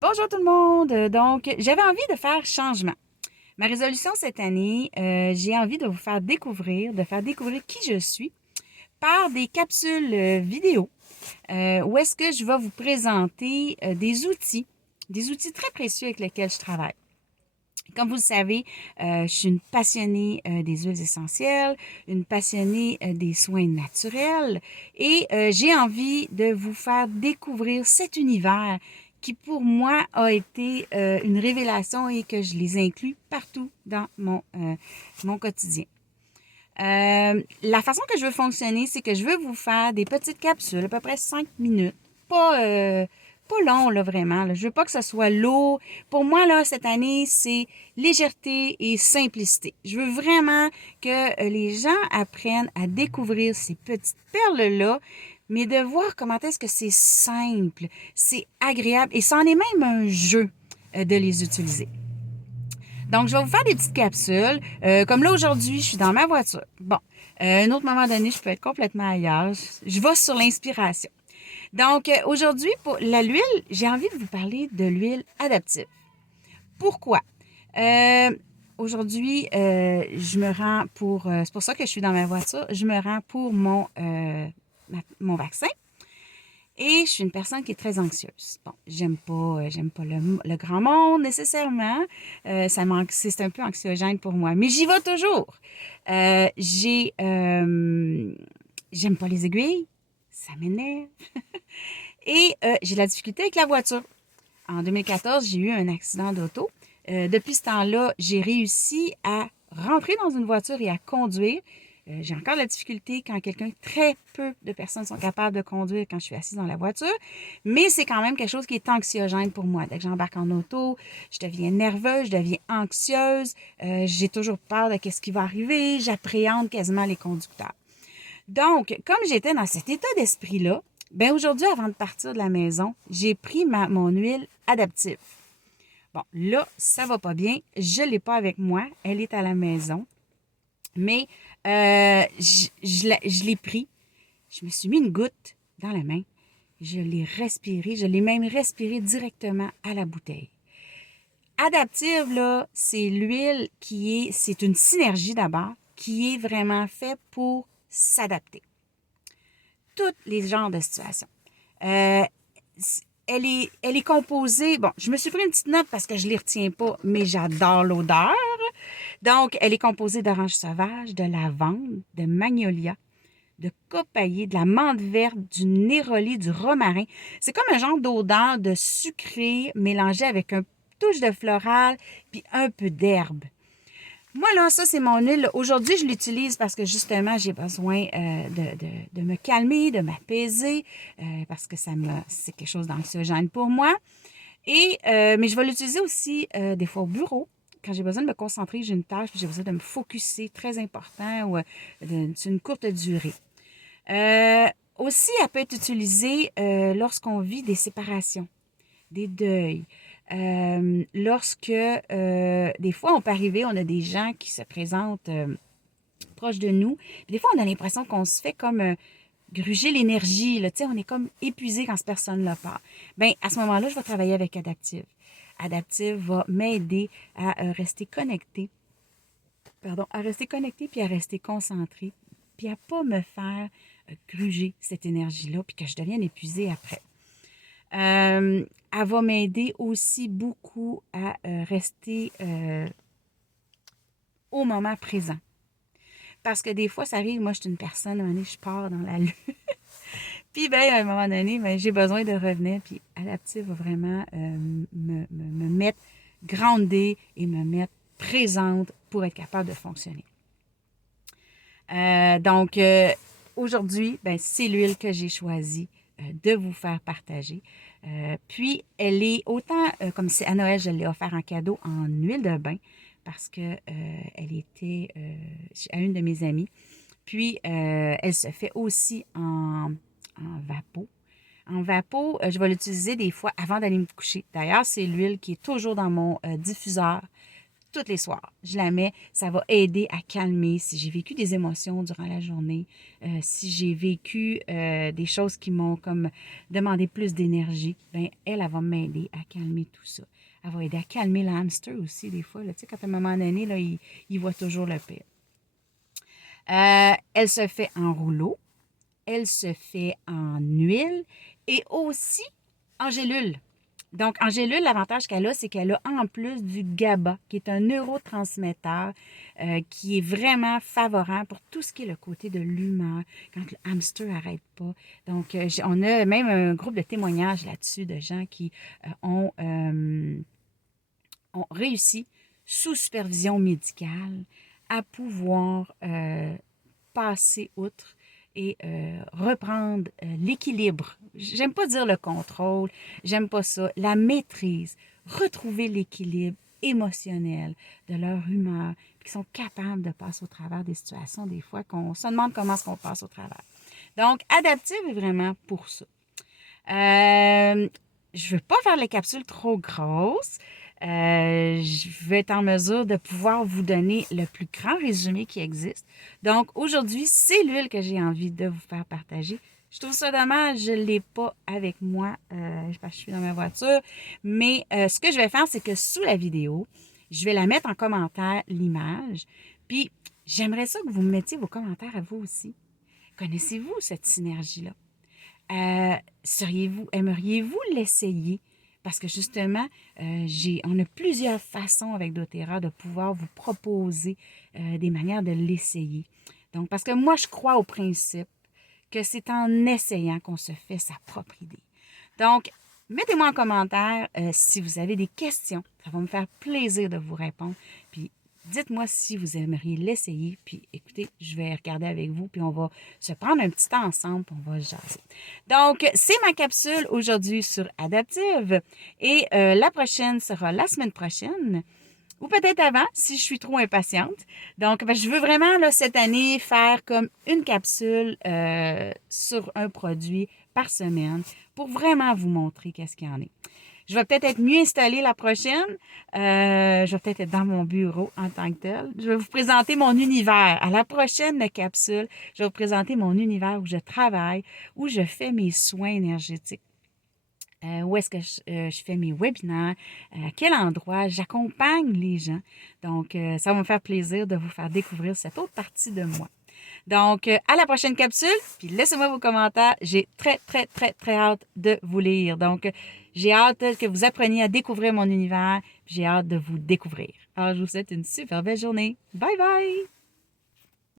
Bonjour tout le monde. Donc, j'avais envie de faire changement. Ma résolution cette année, j'ai envie de vous faire découvrir qui je suis par des capsules vidéo où est-ce que je vais vous présenter des outils très précieux avec lesquels je travaille. Comme vous le savez, je suis une passionnée des huiles essentielles, une passionnée des soins naturels et j'ai envie de vous faire découvrir cet univers qui pour moi a été une révélation et que je les inclus partout dans mon quotidien. La façon que je veux fonctionner, c'est que je veux vous faire des petites capsules, à peu près 5 minutes. Pas, pas long, là, vraiment. Là. Je veux pas que ce soit lourd. Pour moi, là, cette année, c'est légèreté et simplicité. Je veux vraiment que les gens apprennent à découvrir ces petites perles-là, mais de voir comment est-ce que c'est simple, c'est agréable et c'en est même un jeu de les utiliser. Donc, je vais vous faire des petites capsules. Comme là, aujourd'hui, je suis dans ma voiture. Bon, un autre moment donné, je peux être complètement ailleurs. Je vais sur l'inspiration. Donc, aujourd'hui, pour l'huile, j'ai envie de vous parler de l'huile adaptive. Pourquoi? Euh, Aujourd'hui, je me rends pour... c'est pour ça que je suis dans ma voiture. Je me rends pour mon vaccin. Et je suis une personne qui est très anxieuse. Bon, j'aime pas le grand monde nécessairement. C'est un peu anxiogène pour moi, mais j'y vais toujours. Euh, j'ai, euh, J'aime pas les aiguilles, ça m'énerve. Et j'ai de la difficulté avec la voiture. En 2014, j'ai eu un accident d'auto. Depuis ce temps-là, j'ai réussi à rentrer dans une voiture et à conduire. J'ai encore de la difficulté quand très peu de personnes sont capables de conduire quand je suis assise dans la voiture, mais c'est quand même quelque chose qui est anxiogène pour moi. Dès que j'embarque en auto, je deviens nerveuse, je deviens anxieuse, j'ai toujours peur de ce qui va arriver, j'appréhende quasiment les conducteurs. Donc, comme j'étais dans cet état d'esprit-là, ben aujourd'hui, avant de partir de la maison, j'ai pris mon huile adaptive. Bon, là, ça va pas bien. Je l'ai pas avec moi. Elle est à la maison. Mais je l'ai pris. Je me suis mis une goutte dans la main. Je l'ai respiré. Je l'ai même respiré directement à la bouteille. Adaptive, là, c'est l'huile c'est une synergie d'abord, qui est vraiment faite pour s'adapter. Tous les genres de situations. Euh, elle est composée, bon, je me suis pris une petite note parce que je ne les retiens pas, mais j'adore l'odeur. Donc, elle est composée d'orange sauvage, de lavande, de magnolia, de copaillé, de la menthe verte, du néroli, du romarin. C'est comme un genre d'odeur de sucré mélangé avec un touche de floral puis un peu d'herbe. Moi, là, ça, c'est mon huile. Aujourd'hui, je l'utilise parce que justement, j'ai besoin de me calmer, de m'apaiser, parce que c'est quelque chose d'anxiogène pour moi. Mais je vais l'utiliser aussi des fois au bureau. Quand j'ai besoin de me concentrer, j'ai une tâche, puis j'ai besoin de me focuser, très important, ou c'est une courte durée. Euh, Aussi, elle peut être utilisée lorsqu'on vit des séparations, des deuils. Lorsque, des fois, on peut arriver, on a des gens qui se présentent proches de nous. Puis des fois, on a l'impression qu'on se fait comme gruger l'énergie. Là, tu sais, on est comme épuisé quand cette personne-là part. Bien, à ce moment-là, je vais travailler avec Adaptive. Adaptive va m'aider à rester connecté, pardon, à rester connecté puis à rester concentré, puis à pas me faire gruger cette énergie-là, puis que je devienne épuisée après. Elle va m'aider aussi beaucoup à rester au moment présent. Parce que des fois, ça arrive, moi, je suis une personne, à un moment donné, je pars dans la lune. Puis, ben, à un moment donné, ben, j'ai besoin de revenir. Puis, Adaptive va vraiment me mettre groundée et me mettre présente pour être capable de fonctionner. Donc, aujourd'hui, ben, c'est l'huile que j'ai choisi de vous faire partager. Puis, elle est autant, comme c'est à Noël, je l'ai offert en cadeau en huile de bain parce que elle était à une de mes amies. Puis, elle se fait aussi en vapeau. En vapeau, je vais l'utiliser des fois avant d'aller me coucher. D'ailleurs, c'est l'huile qui est toujours dans mon diffuseur tous les soirs. Je la mets, ça va aider à calmer si j'ai vécu des émotions durant la journée, si j'ai vécu des choses qui m'ont comme demandé plus d'énergie, ben elle va m'aider à calmer tout ça. Elle va aider à calmer le hamster aussi des fois. Là. Tu sais, quand à un moment donné, là, il voit toujours le pire. Elle se fait en rouleau, elle se fait en huile et aussi en gélule. Donc, en gélule, l'avantage qu'elle a, c'est qu'elle a en plus du GABA, qui est un neurotransmetteur qui est vraiment favorable pour tout ce qui est le côté de l'humeur, quand le hamster n'arrête pas. Donc, on a même un groupe de témoignages là-dessus de gens qui ont réussi, sous supervision médicale, à pouvoir passer outre et reprendre l'équilibre. J'aime pas dire le contrôle, j'aime pas ça. La maîtrise, retrouver l'équilibre émotionnel de leur humeur, puis qu'ils sont capables de passer au travers des situations des fois qu'on se demande comment est-ce qu'on passe au travers. Donc, Adaptive est vraiment pour ça. Je veux pas faire les capsules trop grosses. Je vais être en mesure de pouvoir vous donner le plus grand résumé qui existe. Donc, aujourd'hui, c'est l'huile que j'ai envie de vous faire partager. Je trouve ça dommage, je ne l'ai pas avec moi parce que je suis dans ma voiture. Mais ce que je vais faire, c'est que sous la vidéo, je vais la mettre en commentaire, l'image. Puis, j'aimerais ça que vous me mettiez vos commentaires à vous aussi. Connaissez-vous cette synergie-là? Aimeriez-vous l'essayer? Parce que justement, on a plusieurs façons avec doTERRA de pouvoir vous proposer des manières de l'essayer. Donc, parce que moi, je crois au principe que c'est en essayant qu'on se fait sa propre idée. Donc, mettez-moi en commentaire si vous avez des questions. Ça va me faire plaisir de vous répondre. Puis, dites-moi si vous aimeriez l'essayer. Puis, écoutez, je vais regarder avec vous. Puis, on va se prendre un petit temps ensemble. Puis, on va jaser. Donc, c'est ma capsule aujourd'hui sur Adaptive. Et la prochaine sera la semaine prochaine. Ou peut-être avant, si je suis trop impatiente. Donc, je veux vraiment, là, cette année, faire comme une capsule sur un produit par semaine pour vraiment vous montrer qu'est-ce qu'il y en est. Je vais peut-être être mieux installée la prochaine. Je vais peut-être être dans mon bureau en tant que tel. Je vais vous présenter mon univers. À la prochaine capsule, je vais vous présenter mon univers où je travaille, où je fais mes soins énergétiques. Où est-ce que je fais mes webinaires, à quel endroit j'accompagne les gens. Donc, ça va me faire plaisir de vous faire découvrir cette autre partie de moi. Donc, à la prochaine capsule, puis laissez-moi vos commentaires. J'ai très, très, très, très hâte de vous lire. Donc, j'ai hâte que vous appreniez à découvrir mon univers, puis j'ai hâte de vous découvrir. Alors, je vous souhaite une super belle journée. Bye bye!